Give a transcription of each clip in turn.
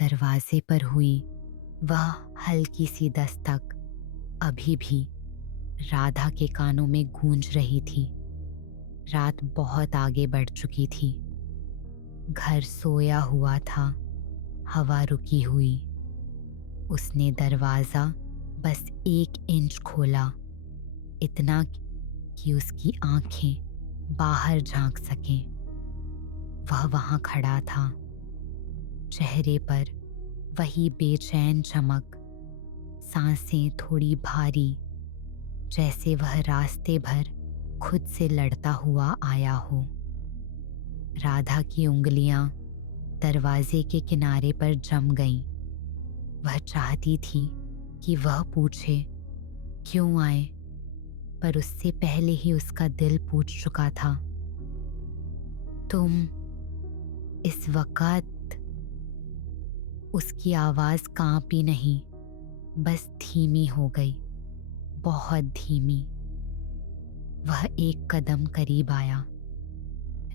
दरवाजे पर हुई वह हल्की सी दस्तक अभी भी राधा के कानों में गूंज रही थी। रात बहुत आगे बढ़ चुकी थी। घर सोया हुआ था, हवा रुकी हुई। उसने दरवाजा बस 1 इंच खोला, इतना कि उसकी आंखें बाहर झांक सकें। वह वहां खड़ा था, चेहरे पर वही बेचैन चमक, सांसें थोड़ी भारी, जैसे वह रास्ते भर खुद से लड़ता हुआ आया हो। राधा की उंगलियां दरवाजे के किनारे पर जम गईं। वह चाहती थी कि वह पूछे क्यों आए, पर उससे पहले ही उसका दिल पूछ चुका था, तुम इस वक्त। उसकी आवाज कांपी नहीं, बस धीमी हो गई, बहुत धीमी। वह 1 कदम करीब आया।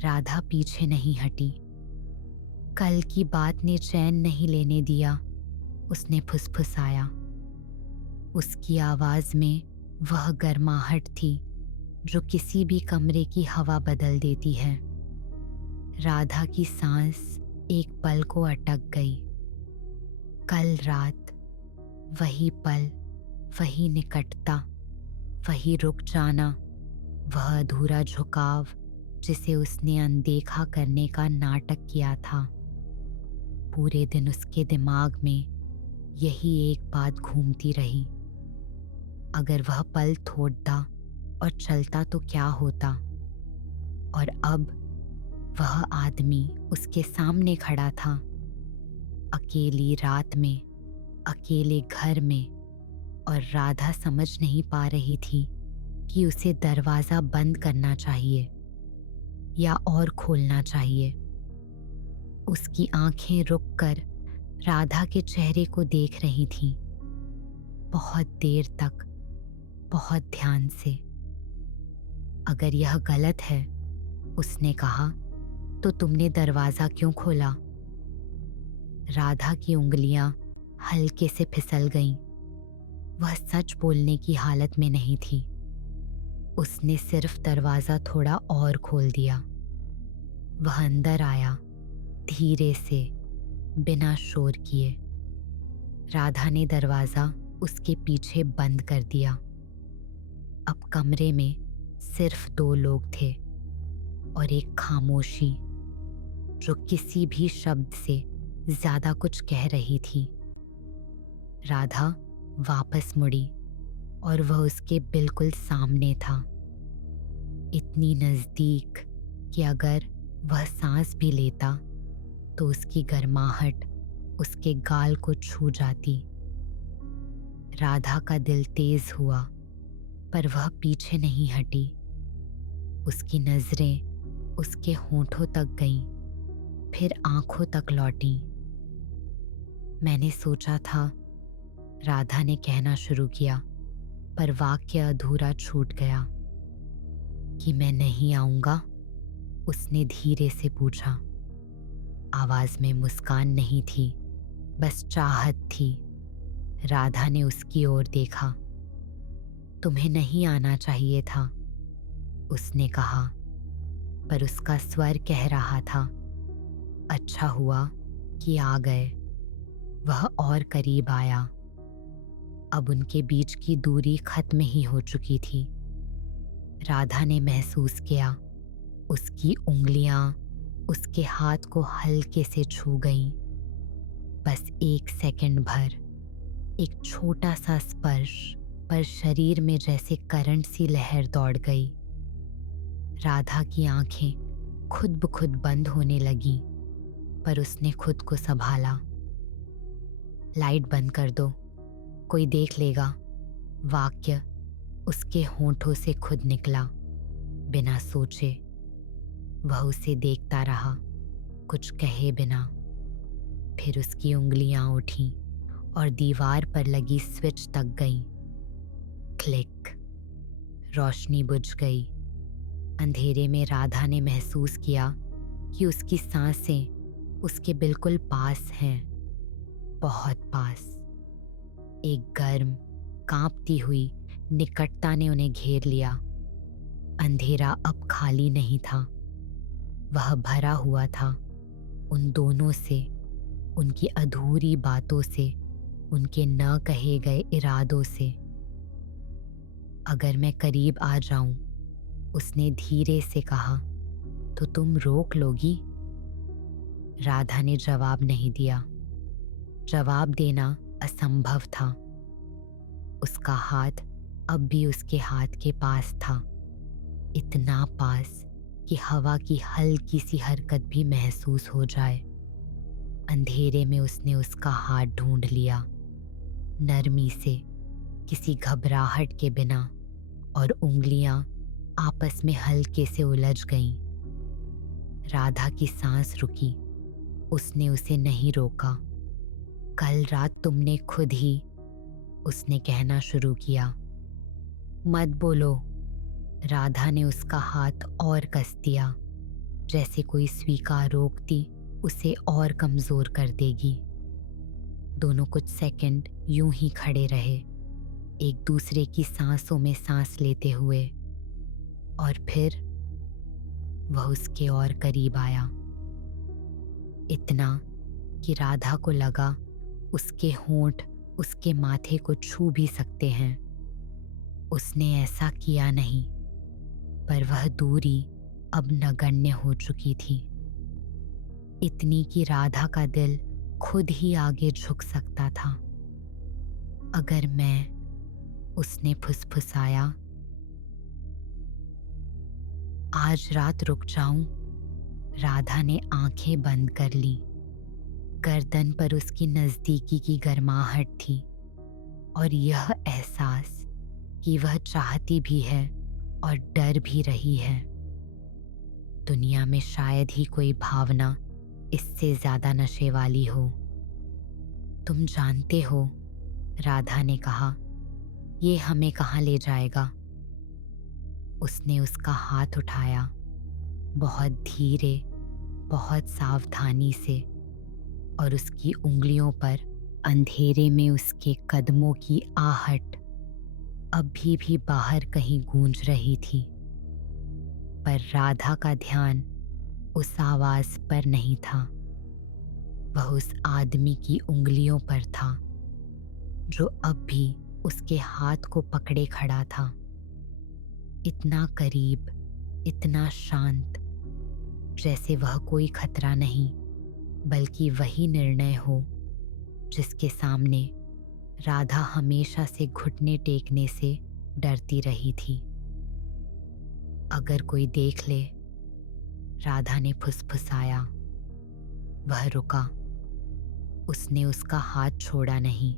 राधा पीछे नहीं हटी। कल की बात ने चैन नहीं लेने दिया। उसने फुसफुसाया। उसकी आवाज में वह गर्माहट थी जो किसी भी कमरे की हवा बदल देती है। राधा की सांस एक पल को अटक गई। कल रात, वही पल, वही निकटता, वही रुक जाना, वह अधूरा झुकाव जिसे उसने अनदेखा करने का नाटक किया था। पूरे दिन उसके दिमाग में यही एक बात घूमती रही, अगर वह पल तोड़ता और चलता तो क्या होता। और अब वह आदमी उसके सामने खड़ा था, अकेली रात में, अकेले घर में, और राधा समझ नहीं पा रही थी कि उसे दरवाजा बंद करना चाहिए या और खोलना चाहिए। उसकी आंखें रुककर राधा के चेहरे को देख रही थीं, बहुत देर तक, बहुत ध्यान से। अगर यह गलत है, उसने कहा, तो तुमने दरवाजा क्यों खोला? राधा की उंगलियां हल्के से फिसल गईं। वह सच बोलने की हालत में नहीं थी। उसने सिर्फ दरवाजा थोड़ा और खोल दिया। वह अंदर आया, धीरे से, बिना शोर किए। राधा ने दरवाजा उसके पीछे बंद कर दिया। अब कमरे में सिर्फ 2 लोग थे और एक खामोशी जो किसी भी शब्द से ज्यादा कुछ कह रही थी। राधा वापस मुड़ी और वह उसके बिल्कुल सामने था, इतनी नजदीक कि अगर वह सांस भी लेता तो उसकी गर्माहट उसके गाल को छू जाती। राधा का दिल तेज हुआ, पर वह पीछे नहीं हटी। उसकी नजरें उसके होंठों तक गईं, फिर आंखों तक लौटी। मैंने सोचा था, राधा ने कहना शुरू किया, पर वाक्य अधूरा छूट गया। कि मैं नहीं आऊंगा? उसने धीरे से पूछा। आवाज में मुस्कान नहीं थी, बस चाहत थी। राधा ने उसकी ओर देखा। तुम्हें नहीं आना चाहिए था, उसने कहा, पर उसका स्वर कह रहा था, अच्छा हुआ कि आ गए। वह और करीब आया। अब उनके बीच की दूरी खत्म ही हो चुकी थी। राधा ने महसूस किया, उसकी उंगलियां उसके हाथ को हल्के से छू गईं। बस 1 सेकंड भर, एक छोटा सा स्पर्श, पर शरीर में जैसे करंट सी लहर दौड़ गई। राधा की आंखें खुद ब खुद बंद होने लगी, पर उसने खुद को संभाला। लाइट बंद कर दो, कोई देख लेगा। वाक्य उसके होंठों से खुद निकला, बिना सोचे। वह उसे देखता रहा, कुछ कहे बिना। फिर उसकी उंगलियां उठी और दीवार पर लगी स्विच तक गईं। क्लिक, रोशनी बुझ गई। अंधेरे में राधा ने महसूस किया कि उसकी सांसें उसके बिल्कुल पास हैं। बहुत पास। एक गर्म, कांपती हुई निकटता ने उन्हें घेर लिया। अंधेरा अब खाली नहीं था, वह भरा हुआ था उन दोनों से, उनकी अधूरी बातों से, उनके न कहे गए इरादों से। अगर मैं करीब आ जाऊं, उसने धीरे से कहा, तो तुम रोक लोगी? राधा ने जवाब नहीं दिया। जवाब देना असंभव था। उसका हाथ अब भी उसके हाथ के पास था, इतना पास कि हवा की हल्की सी हरकत भी महसूस हो जाए। अंधेरे में उसने उसका हाथ ढूंढ लिया, नरमी से, किसी घबराहट के बिना, और उंगलियां आपस में हल्के से उलझ गईं। राधा की सांस रुकी। उसने उसे नहीं रोका। कल रात तुमने खुद ही, उसने कहना शुरू किया। मत बोलो। राधा ने उसका हाथ और कस दिया, जैसे कोई स्वीकार रोकती उसे और कमजोर कर देगी। दोनों कुछ सेकंड यूं ही खड़े रहे, एक दूसरे की सांसों में सांस लेते हुए, और फिर वह उसके और करीब आया, इतना कि राधा को लगा उसके होंठ उसके माथे को छू भी सकते हैं। उसने ऐसा किया नहीं, पर वह दूरी अब नगण्य हो चुकी थी, इतनी कि राधा का दिल खुद ही आगे झुक सकता था। अगर मैं, उसने फुसफुसाया, आज रात रुक जाऊं? राधा ने आंखें बंद कर ली। गर्दन पर उसकी नजदीकी की गर्माहट थी, और यह एहसास कि वह चाहती भी है और डर भी रही है। दुनिया में शायद ही कोई भावना इससे ज्यादा नशे वाली हो। तुम जानते हो, राधा ने कहा, ये हमें कहाँ ले जाएगा? उसने उसका हाथ उठाया, बहुत धीरे, बहुत सावधानी से, और उसकी उंगलियों पर अंधेरे में उसके कदमों की आहट अभी भी बाहर कहीं गूंज रही थी। पर राधा का ध्यान उस आवाज पर नहीं था, वह उस आदमी की उंगलियों पर था, जो अब भी उसके हाथ को पकड़े खड़ा था, इतना करीब, इतना शांत, जैसे वह कोई खतरा नहीं, बल्कि वही निर्णय हो जिसके सामने राधा हमेशा से घुटने टेकने से डरती रही थी। अगर कोई देख ले, राधा ने फुसफुसाया। वह रुका। उसने उसका हाथ छोड़ा नहीं।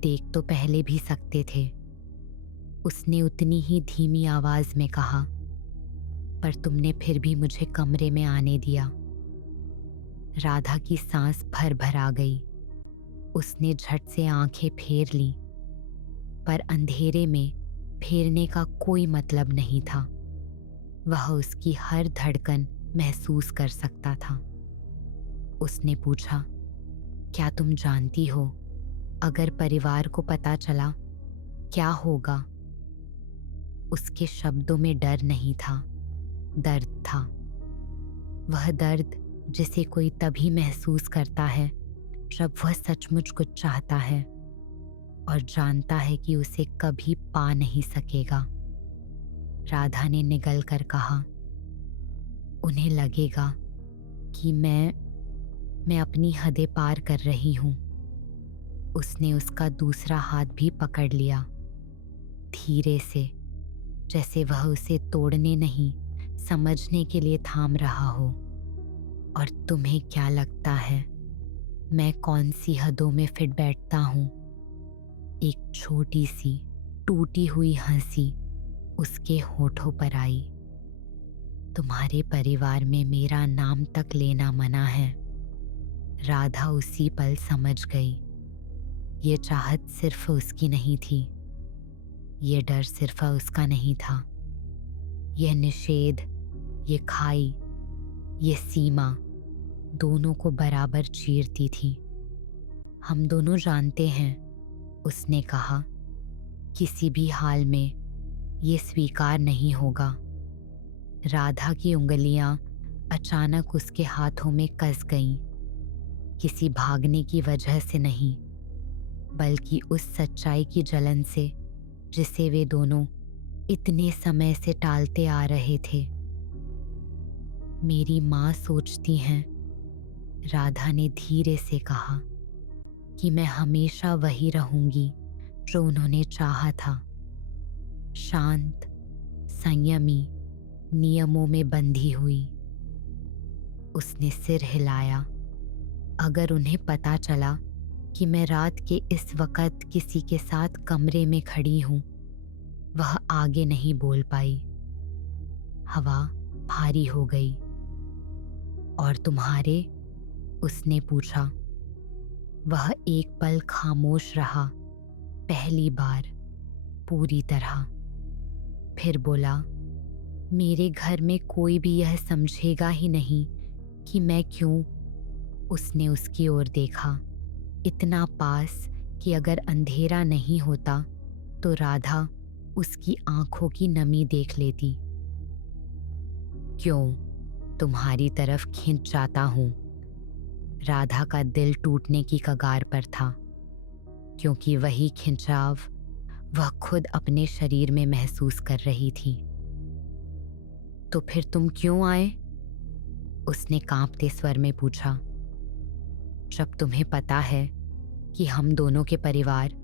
देख तो पहले भी सकते थे, उसने उतनी ही धीमी आवाज में कहा, पर तुमने फिर भी मुझे कमरे में आने दिया। राधा की सांस भर भर आ गई। उसने झट से आंखें फेर ली, पर अंधेरे में फेरने का कोई मतलब नहीं था। वह उसकी हर धड़कन महसूस कर सकता था। उसने पूछा, क्या तुम जानती हो, अगर परिवार को पता चला क्या होगा? उसके शब्दों में डर नहीं था, दर्द था। वह दर्द जिसे कोई तभी महसूस करता है जब वह सचमुच कुछ चाहता है और जानता है कि उसे कभी पा नहीं सकेगा। राधा ने निगल कर कहा, उन्हें लगेगा कि मैं अपनी हदें पार कर रही हूं। उसने उसका दूसरा हाथ भी पकड़ लिया, धीरे से, जैसे वह उसे तोड़ने नहीं, समझने के लिए थाम रहा हो। और तुम्हें क्या लगता है मैं कौन सी हदों में फिट बैठता हूं? एक छोटी सी टूटी हुई हंसी उसके होठों पर आई। तुम्हारे परिवार में मेरा नाम तक लेना मना है। राधा उसी पल समझ गई, ये चाहत सिर्फ उसकी नहीं थी, ये डर सिर्फ उसका नहीं था। यह निषेध, ये खाई, ये सीमा दोनों को बराबर चीरती थी। हम दोनों जानते हैं, उसने कहा, किसी भी हाल में ये स्वीकार नहीं होगा। राधा की उंगलियां अचानक उसके हाथों में कस गईं, किसी भागने की वजह से नहीं, बल्कि उस सच्चाई की जलन से जिसे वे दोनों इतने समय से टालते आ रहे थे। मेरी माँ सोचती हैं, राधा ने धीरे से कहा, कि मैं हमेशा वही रहूंगी जो उन्होंने चाहा था, शांत, संयमी, नियमों में बंधी हुई। उसने सिर हिलाया। अगर उन्हें पता चला कि मैं रात के इस वक्त किसी के साथ कमरे में खड़ी हूं, वह आगे नहीं बोल पाई। हवा भारी हो गई। और तुम्हारे? उसने पूछा। वह एक पल खामोश रहा, पहली बार पूरी तरह। फिर बोला, मेरे घर में कोई भी यह समझेगा ही नहीं कि मैं क्यों। उसने उसकी ओर देखा, इतना पास कि अगर अंधेरा नहीं होता तो राधा उसकी आंखों की नमी देख लेती। क्यों? तुम्हारी तरफ खिंच जाता हूं। राधा का दिल टूटने की कगार पर था, क्योंकि वही खिंचाव वह खुद अपने शरीर में महसूस कर रही थी। तो फिर तुम क्यों आए? उसने कांपते स्वर में पूछा। जब तुम्हें पता है कि हम दोनों के परिवार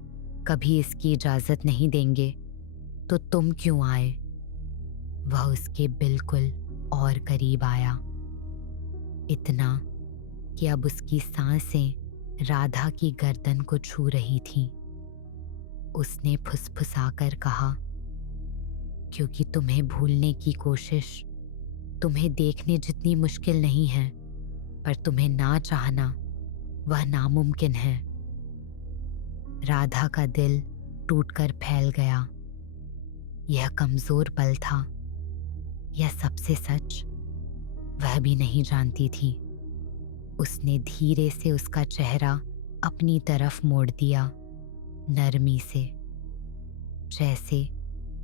कभी इसकी इजाजत नहीं देंगे, तो तुम क्यों आए? वह उसके बिल्कुल और करीब आया, इतना कि अब उसकी सांसें राधा की गर्दन को छू रही थीं। उसने फुसफुसाकर कहा, क्योंकि तुम्हें भूलने की कोशिश तुम्हें देखने जितनी मुश्किल नहीं है, पर तुम्हें ना चाहना वह नामुमकिन है। राधा का दिल टूटकर फैल गया। यह कमजोर पल था, यह सबसे सच वह भी नहीं जानती थी। उसने धीरे से उसका चेहरा अपनी तरफ मोड़ दिया, नरमी से, जैसे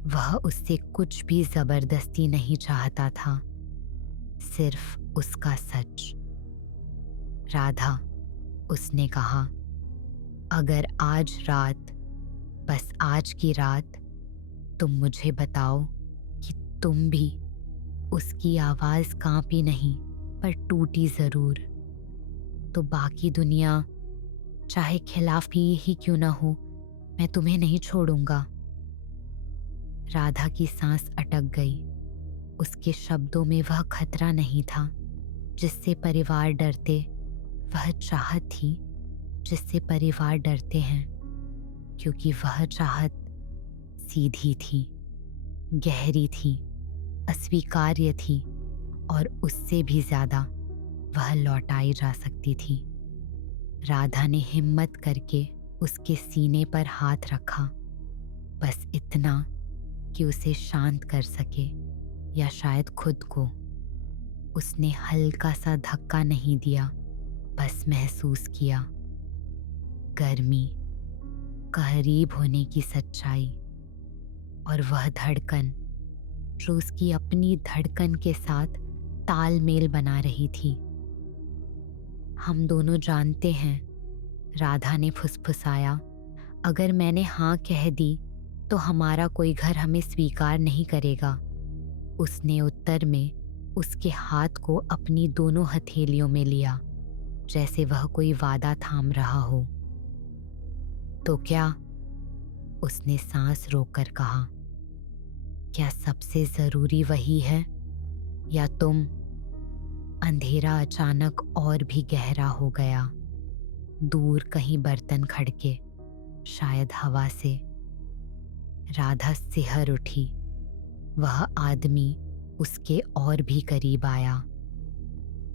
वह उससे कुछ भी जबरदस्ती नहीं चाहता था, सिर्फ उसका सच। राधा, उसने कहा, अगर आज रात, बस आज की रात, तुम मुझे बताओ कि तुम भी, उसकी आवाज कांपी नहीं पर टूटी जरूर, तो बाकी दुनिया चाहे खिलाफी ही क्यों ना हो, मैं तुम्हें नहीं छोड़ूंगा। राधा की सांस अटक गई। उसके शब्दों में वह खतरा नहीं था जिससे परिवार डरते, वह चाहत थी जिससे परिवार डरते हैं, क्योंकि वह चाहत सीधी थी, गहरी थी, अस्वीकार्य थी, और उससे भी ज्यादा वह लौटाई जा सकती थी। राधा ने हिम्मत करके उसके सीने पर हाथ रखा, बस इतना कि उसे शांत कर सके, या शायद खुद को। उसने हल्का सा धक्का नहीं दिया, बस महसूस किया गर्मी, करीब होने की सच्चाई, और वह धड़कन जो उसकी अपनी धड़कन के साथ तालमेल बना रही थी। हम दोनों जानते हैं, राधा ने फुसफुसाया, अगर मैंने हाँ कह दी तो हमारा कोई घर हमें स्वीकार नहीं करेगा। उसने उत्तर में उसके हाथ को अपनी दोनों हथेलियों में लिया, जैसे वह कोई वादा थाम रहा हो। तो क्या? उसने सांस रोककर कहा, क्या सबसे जरूरी वही है, या तुम? अंधेरा अचानक और भी गहरा हो गया। दूर कहीं बर्तन खड़के, शायद हवा से। राधा सिहर उठी। वह आदमी उसके और भी करीब आया।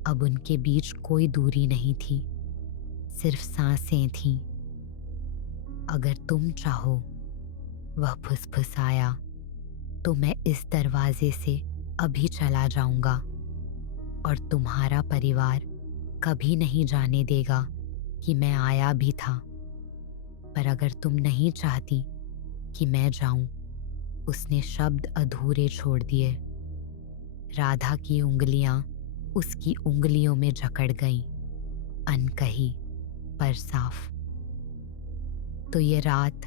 अब उनके बीच कोई दूरी नहीं थी, सिर्फ सांसें थीं। अगर तुम चाहो, वह फुसफुसाया, तो मैं इस दरवाजे से अभी चला जाऊंगा, और तुम्हारा परिवार कभी नहीं जाने देगा कि मैं आया भी था, पर अगर तुम नहीं चाहती कि मैं जाऊं। उसने शब्द अधूरे छोड़ दिए। राधा की उंगलियां उसकी उंगलियों में जकड़ गईं, अनकही पर साफ। तो ये रात,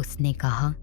उसने कहा,